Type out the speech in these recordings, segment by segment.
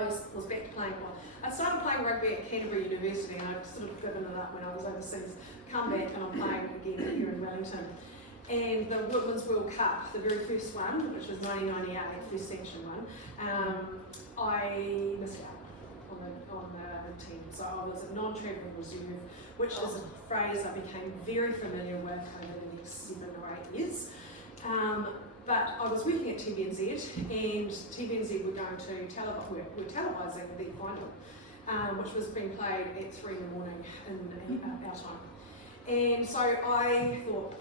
I was back to playing. Well, I started playing rugby at Canterbury University, and I'd sort of given it up when I was overseas. Come back and I'm playing again here in Wellington. And the Women's World Cup, the very first one, which was 1998, first sanction one, I missed out on the team. So I was a non-travelling reserve, which is a phrase I became very familiar with over the next 7 or 8 years. But I was working at TVNZ, and TVNZ were going to were televising the final, which was being played at 3 in the morning in our time. And so I thought,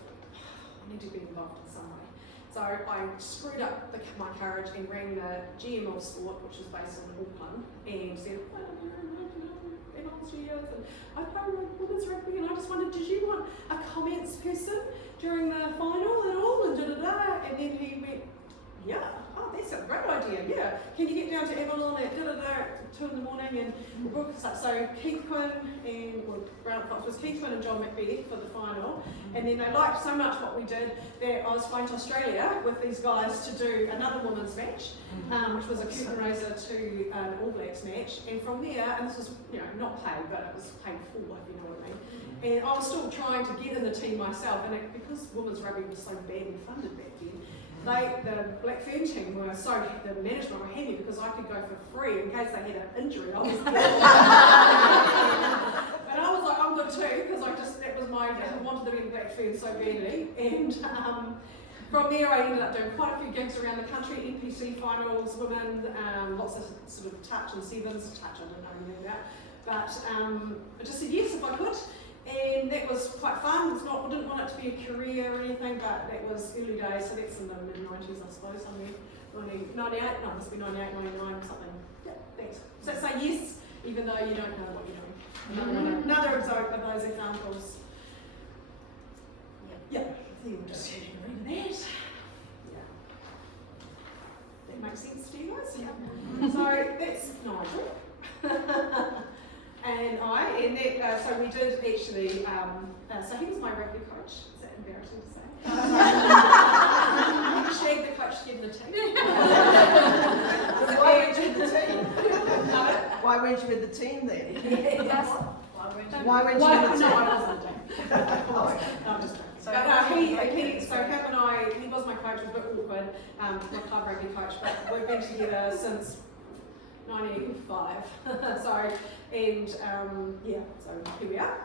I need to be involved in some way. So I screwed up my courage and rang the GM of Sport, which is based in Auckland, and said, been on 3 years, and I play women's rugby, and I just wondered, did you want a comments person during the final and all, and da-da-da, and then he went, yeah, oh, that's a great idea, yeah. Can you get down to Avalon at da-da-da at 2 in the morning and we'll book us up. So Keith Quinn was Keith Quinn and John Macbeth for the final, and then they liked so much what we did that I was flying to Australia with these guys to do another women's match, which was a curtain raiser to an All Blacks match, and from there, and this was not paid, but it was paid for, if you know what I mean. And I was still trying to get in the team myself, and because women's rugby was so badly funded back then, the Black Fern team the management were happy because I could go for free in case they had an injury. I was and I was like, I'm good too, because I wanted to be in Black Fern so badly. And from there I ended up doing quite a few gigs around the country, NPC finals, women, lots of sort of touch and sevens. Touch I didn't know anything about. But I just said yes if I could. And that was quite fun. I didn't want it to be a career or anything, but that was early days, so that's in the mid-90s, I suppose, somewhere. 98, no, it must be 98, 99 or something. Yeah, thanks. So say yes, even though you don't know what you're doing. Another of those examples. Yeah, I think we'll just get rid of that. Yeah. That makes sense to you guys? Yeah. So that's Nigel. And so we did actually, so he was my rugby coach. Is that embarrassing to say? He shagged the coach to get in the team. Why weren't you with the team? Why weren't you with the team then? Why weren't you with the team? No, I wasn't a team. No, I'm just joking. He was my coach. It was a bit awkward, my club rugby coach, but we've been together since 1985. So here we are.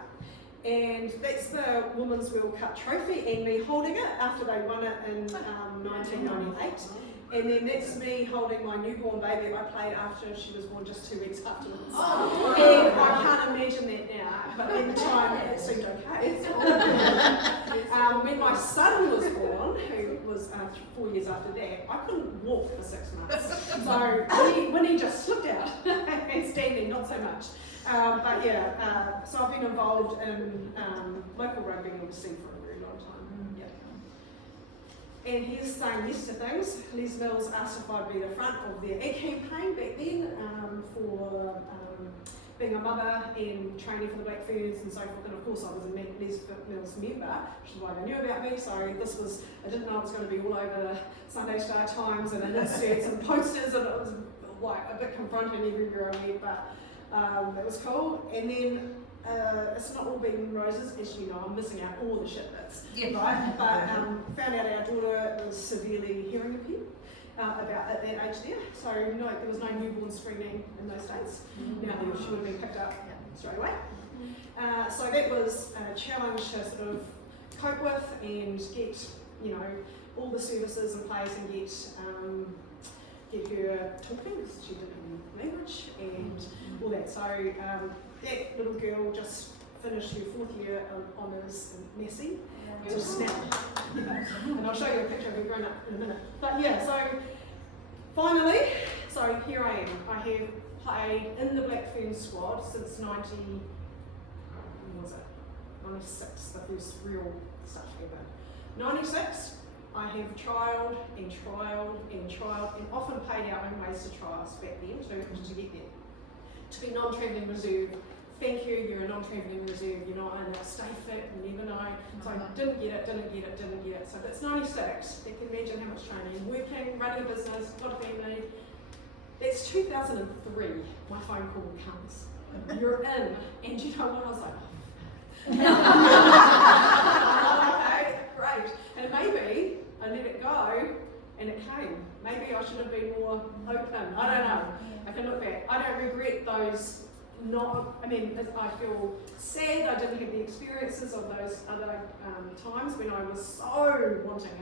And that's the Women's World Cup trophy, and me holding it after they won it in 1998. And then that's me holding my newborn baby I played after she was born just 2 weeks afterwards. Oh. And I can't imagine that now, but at the time it seemed okay. When my son was born, who was 4 years after that, I couldn't walk for 6 months. So when he just slipped out and standing, not so much. So I've been involved in local rugby overseas for a very long time. And he's saying yes to things. Les Mills asked if I'd be the front of their ad campaign back then for being a mother and training for the Black Ferns and so forth. And of course I was a Les Mills member, which is why they knew about me. So I didn't know it was going to be all over the Sunday Star Times and in inserts and posters, and it was like a bit confronting everywhere I went, but it was cool. And then it's not all been roses, as you know, I'm missing out all the shit bits, right? But found out our daughter was severely hearing impaired at that age there. So there was no newborn screening in those days. Now she would have been picked up straight away. So that was a challenge to sort of cope with and get, all the services in place and get her talking, because she didn't have language and all that. So that little girl just finished her 4th year of honours in Massey. Just snap. And I'll show you a picture of her grown up in a minute. But so finally, so here I am. I have played in the Black Fern squad since 96, the first real stuff ever. 96. I have trialled and often paid our own ways to trials back then to get there. To be non-travelling reserve, thank you, you're a non-travelling reserve, you're not in a stay fit, you never know. So I didn't get it. So that's 96, you can imagine how much training, working, running a business, got a family. It's 2003, my phone call comes. You're in, and you know what, I was like, okay, great. And maybe I let it go, and it came. Maybe I should have been more open, I don't know. I can look back. I don't regret those. I feel sad I didn't have the experiences of those other times when I was so wanting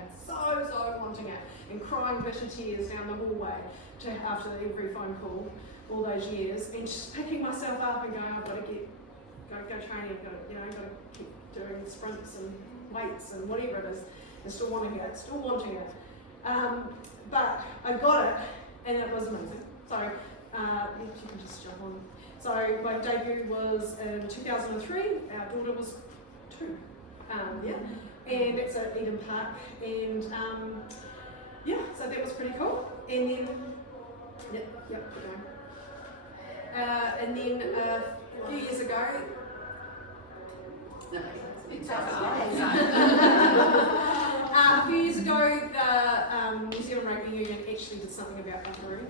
it, and crying bitter tears down the hallway after every phone call all those years, and just picking myself up and going, I've got to go training, got to keep doing sprints and weights and whatever it is, and still wanting it. But I got it, and it was amazing. So if you can just jump on. So my debut was in 2003. Our daughter was 2. And it's at Eden Park, and so that was pretty cool. And then, and then a few years ago. A few years ago, the New Zealand Rugby Union actually did something about buckaroo.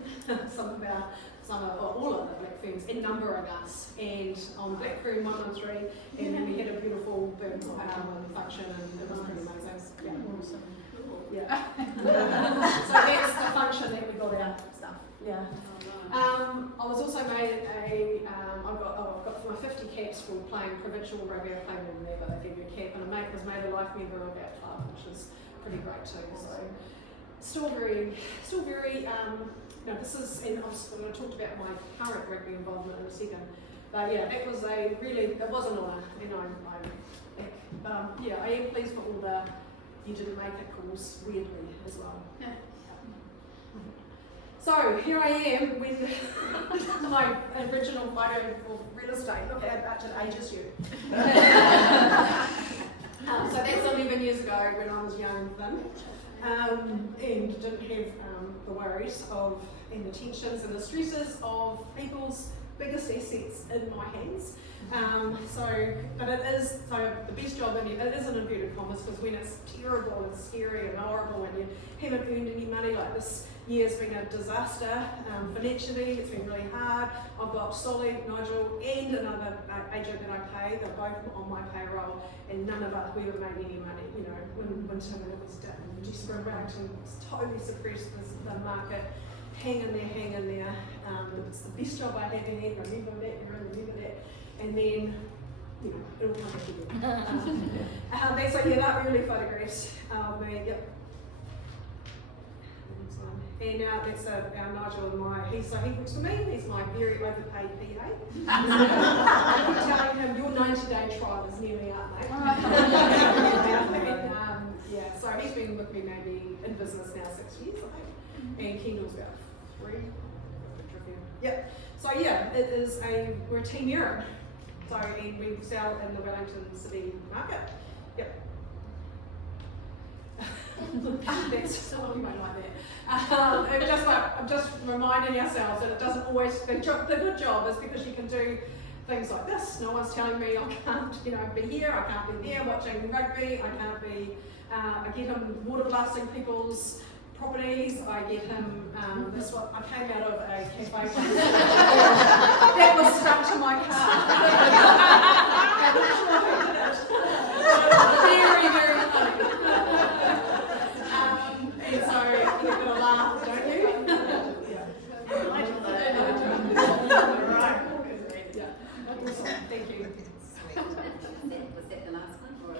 All of the black ferns, and numbering us, and on Black Fern 113, and then we had a beautiful bird function, and it was pretty amazing. Yeah. So that's the function that we got our stuff. Yeah. I was also made I've got my 50 caps for playing provincial rugby. I played in there, but they gave you a cap, and a mate was made a life member of our club, which is pretty great too. So still very. This is, and I'm going to talk about my current rugby involvement in a second. But yeah, that was it was an honour, and I am pleased for all the you didn't make it calls weirdly as well. Yeah. So here I am with my original photo for real estate. Look at that, it ages you. So that's 11 years ago when I was young and thin, and didn't have the worries and the tensions and the stresses of people's biggest assets in my hands. But it is the best job in it is in inverted commas, because when it's terrible and scary and horrible and you haven't earned any money, like this year's been a disaster financially, it's been really hard. I've got Solly, Nigel and another agent that I pay, they're both on my payroll, and none of us, we haven't made any money, when Tim was desperate and was totally suppressed the market. Hang in there. It's the best job I had in here, remember that. And then, it'll come back again. That really photographs of me, yep. And that's our Nigel and he works for me, he's my very overpaid PA. I keep telling him, your 90-day trial is nearly up, mate. So he's been with me maybe in business now 6 years, I think. And Kendall's about 3. Yep. So we're a team Erin. So, and we sell in the Wellington City market. Yep. That's some of you might like that. I'm just reminding ourselves that it doesn't always. The good job is because you can do things like this. No one's telling me I can't, be here. I can't be there watching rugby. I can't be. I get him water blasting people's properties. I get him. This one. I came out of a cafe that was stuck to my car. Very, very funny. And so you're going to laugh, don't you? Yeah. Right. Yeah. Awesome. Thank you. Was that the last one? Or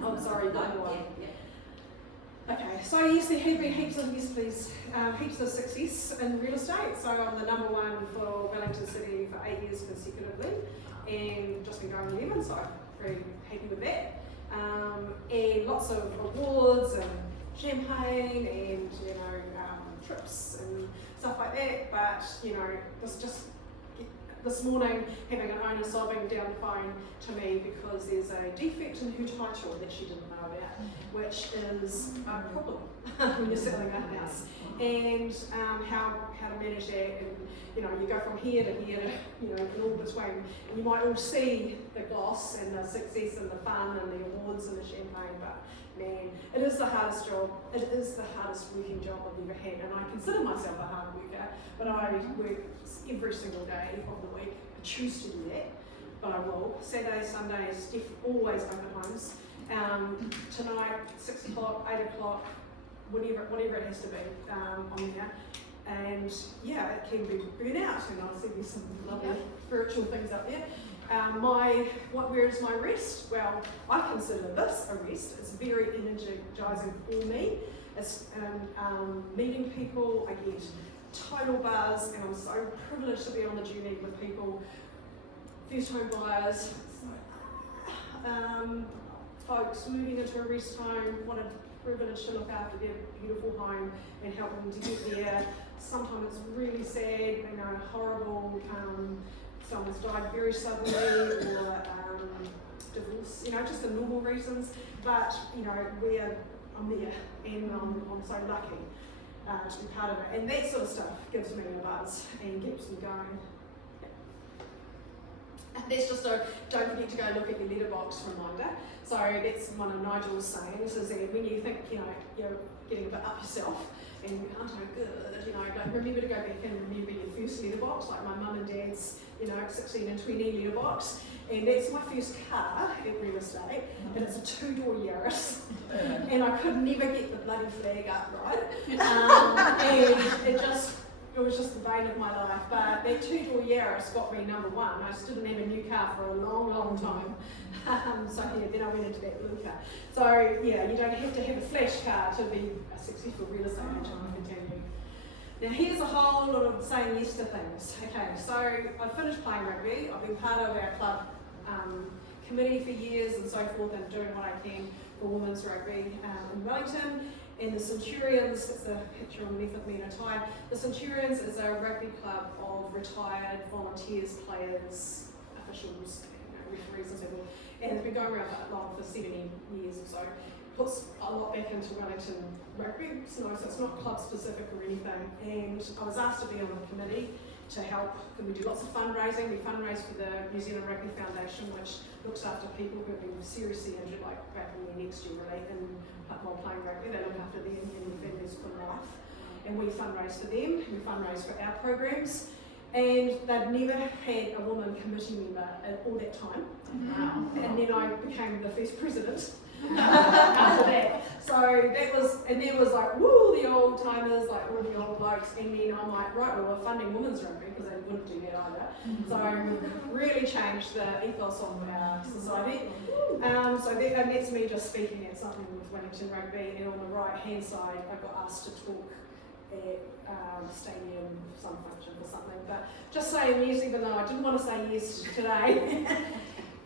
no, I'm sorry, no one. Yeah. Okay, so yes, there have been heaps of success in real estate. So I'm the number 1 for Wellington City for 8 years consecutively, and just been going 11, so I'm very happy with that. And lots of awards and champagne and trips and stuff like that. But this morning, having an owner sobbing down the phone to me because there's a defect in her title that she didn't know about, which is a problem when you're selling a house, and how how to manage that, and you go from here to here to, and all between. And you might all see the gloss and the success and the fun and the awards and the champagne, but man, it is the hardest job. It is the hardest working job I've ever had, and I consider myself a hard worker, but I work every single day of the week. I choose to do that, but I will. Saturdays, Sundays, always open homes. Tonight, 6 o'clock, 8 o'clock, whatever it has to be, on there. And yeah, it can be burnout, and I'll see there's some lovely spiritual things up there. Where is my rest? Well, I consider this a rest. It's very energizing for me. It's meeting people. I get total buzz, and I'm so privileged to be on the journey with people, first home buyers, folks moving into a rest home. What a privilege to look after their beautiful home and help them to get there. Sometimes it's really sad, horrible. Someone's died very suddenly, or divorce, just the normal reasons. But I'm there, and I'm so lucky to be part of it. And that sort of stuff gives me a buzz and keeps me going. That's just don't forget to go look at your letterbox reminder. So that's one of Nigel's sayings, is that when you think, you're getting a bit up yourself and you aren't no good, remember to go back and remember your first letterbox, like my mum and dad's, 16 and 20 letterbox. And that's my first car at real estate, and it's a 2-door Yaris. And I could never get the bloody flag up right. And it was just the bane of my life. But that 2-door Yaris got me number one. I still didn't have a new car for a long, long time. Then I went into that blue car. So yeah, you don't have to have a flash car to be a successful real estate agent, I can tell you. Now here's a whole lot of saying yes to things. Okay, so I finished playing rugby. I've been part of our club committee for years and so forth, and doing what I can for women's rugby in Wellington. And the Centurions, it's a picture on the left of me in a tie. The Centurions is a rugby club of retired volunteers, players, officials, referees and so forth. And it's been going around that long for 70 years or so. Puts a lot back into Wellington rugby, so it's not club specific or anything. And I was asked to be on the committee to help, and we do lots of fundraising. We fundraise for the New Zealand Rugby Foundation, which looks after people who have been seriously injured, like back in their necks generally, and while playing rugby, they look after them and their families for life. And we fundraise for them, we fundraise for our programs. And they'd never had a woman committee member all that time. Wow. And then I became the first president after that. So that was, and there was like, woo, the old timers, like all the old blokes. And then I'm like, right, well, we're funding women's rugby, because they wouldn't do that either. So we've really changed the ethos of our society. And that's me just speaking at something with Wellington Rugby. And on the right hand side, I got asked to talk at stadium, some function or something, but just saying yes, even though I didn't want to say yes today.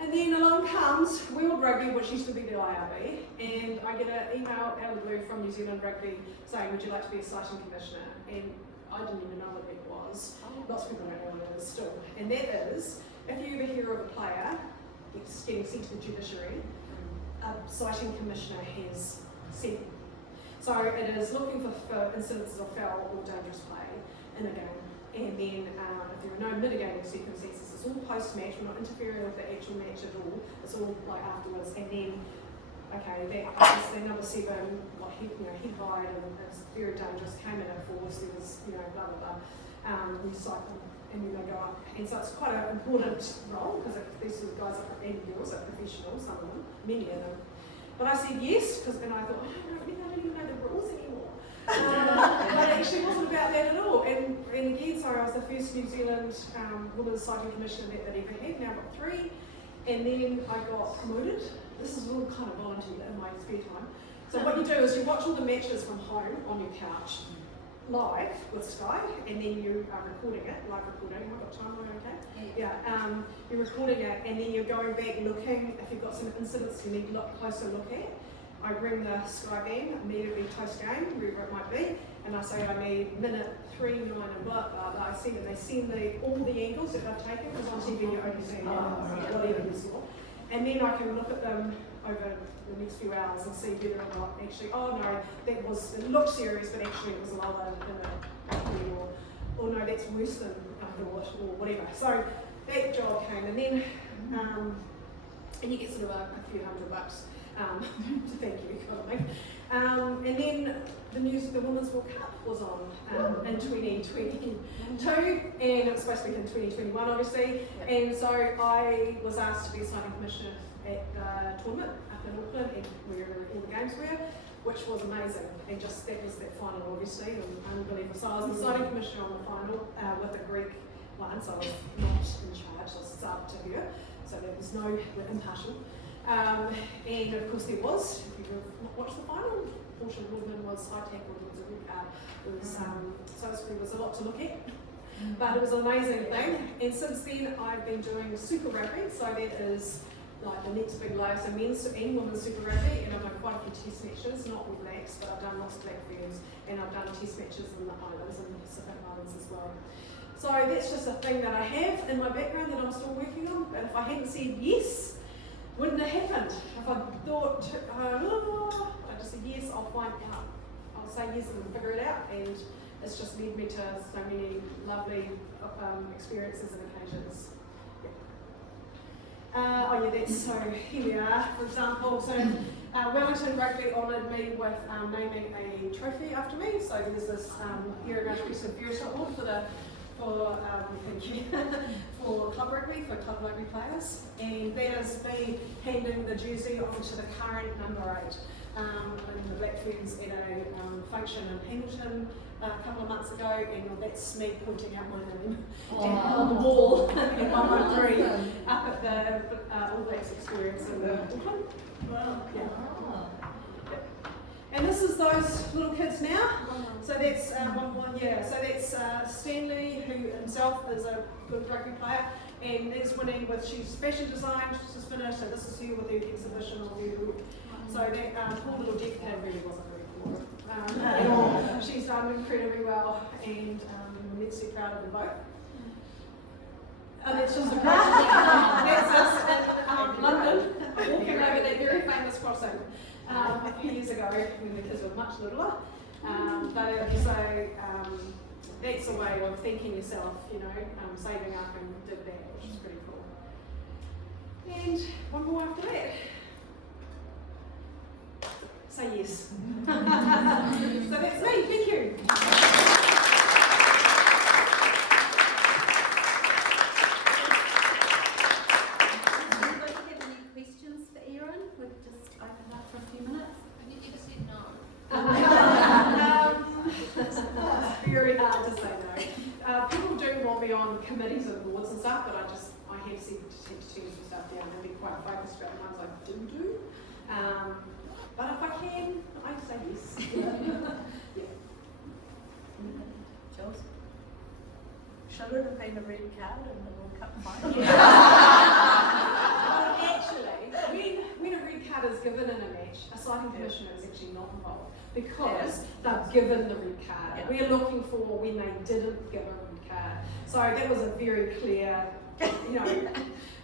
And then along comes World Rugby, which used to be the IRB, and I get an email out of the blue from New Zealand Rugby saying, would you like to be a citing commissioner? And I didn't even know what that was. Lots of people don't know what it is still. And that is, if you ever hear of a player getting sent to the judiciary, a citing commissioner has sent them. So it is looking for incidences of foul or dangerous play in a game. And then if there are no mitigating circumstances, it's all post-match, we're not interfering with the actual match at all. It's all like afterwards. And then, okay, that's the number 7, head hide, and it's very dangerous, came in at force, there was, blah, blah, blah. We cite them, and then they go up. And so it's quite an important role, because these guys and girls are professionals, some of them, many of them. But I said yes, and I thought, I don't even know the rules anymore. But it actually wasn't about that at all. And again, so I was the first New Zealand women's citing commissioner that they'd ever had. Now I've got 3. And then I got promoted. This is all kind of volunteer in my spare time. So what you do is you watch all the matches from home on your couch, live with Sky, and then you are recording it, live recording. Have I got time? Am I okay? Yeah. You're recording it, and then you're going back looking. If you've got some incidents you need to look closer look at, I bring the Sky van immediately post game, wherever it might be, and I say I need minute 3, 9, and blah blah blah. I send them. They send all the angles that they've taken, because on TV you only see whatever you saw, and then I can look at them over the next few hours and see whether or not actually, oh no, it looked serious, but actually it was lower than a or oh no, that's worse than I thought, or whatever. So that job came, and then, and you get sort of a few $100 to thank you, kind of thing. And then the Women's World Cup was on in 2022, and it was supposed to be in 2021, obviously. And so I was asked to be a signing commissioner at the tournament up in Auckland, and where all the games were, which was amazing. And just that was that final, obviously, and unbelievable. So I was the signing commissioner on the final with the Greek one, so I was not in charge, I was sub to her, so there was no impartial. And of course there was, if you watched the final, Portia Woodman was high tackle, it was a red card. It was, so it was a lot to look at, but it was an amazing thing. And since then I've been doing Super Rugby, so that is like the next big layer, so men's and women's Super Rugby, and I've done quite a few test matches, not with blacks, but I've done lots of black ferns, and I've done test matches in the islands and the Pacific Islands as well. So that's just a thing that I have in my background that I'm still working on, but if I hadn't said yes, wouldn't have happened. If I thought, I just said yes, I'll find out. I'll say yes and figure it out, and it's just led me to so many lovely experiences and occasions. So here we are, for example. So Wellington Rugby honoured me with naming a trophy after me. So there's this Erin Rush Award for club rugby, for club rugby players, and that is me handing the jersey on to the current number 8 in the Black Ferns at a function in Hamilton a couple of months ago, and that's me pointing out my name on the wall in 113 up at the All Blacks experience in the Auckland. Wow. Yeah. And this is those little kids now. So that's So that's Stanley, who himself is a good rugby player, and is winning with, she's fashion design, she's just finished, so this is her with her exhibition of her book. So that poor little deaf kid really wasn't very poor at all. She's done incredibly well, and I'm immensely proud of them both. And it's just a that's us in London, walking over that very famous crossing a few years ago when the kids were much littler. That's a way of thinking yourself, saving up and did that, which is pretty cool. And one more after that. Say yes. So that's me, thank you. Anybody have any questions for Erin? We've just opened up for a few minutes. And you never said no. It's very hard to say no. People do want me on committees and boards and stuff, but I have said to turn some stuff down and be quite focused about the ones I do. But if I can, I say yes. Yeah. Jules? Should it have been a red card in the World Cup final? Actually, when a red card is given in a match, a citing commissioner is actually not involved because they've given the red card. Yeah. We're looking for when they didn't give a red card. So that was a very clear,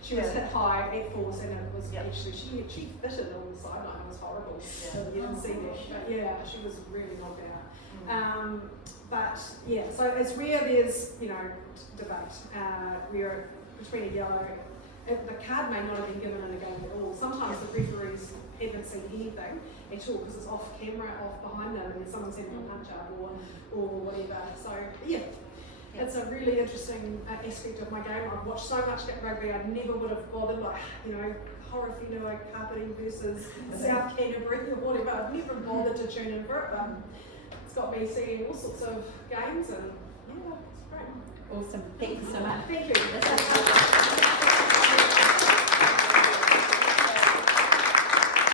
she was hit high at force, and it was actually, she fitted on the sideline. It was horrible. Yeah. You didn't see that, but yeah, she was really knocked out. So it's where there's, debate, where between a yellow, the card may not have been given in a game at all. Sometimes the referees haven't seen anything at all because it's off camera, off behind them, and someone's having a punch up or whatever. So yeah. It's a really interesting aspect of my game. I've watched so much rugby, I never would have bothered, Horofino, Carpeting versus South Canterbury or whatever. I've never bothered to tune in for it, but it's got me seeing all sorts of games, and yeah, it's great. Awesome. Thank you so much. Thank you.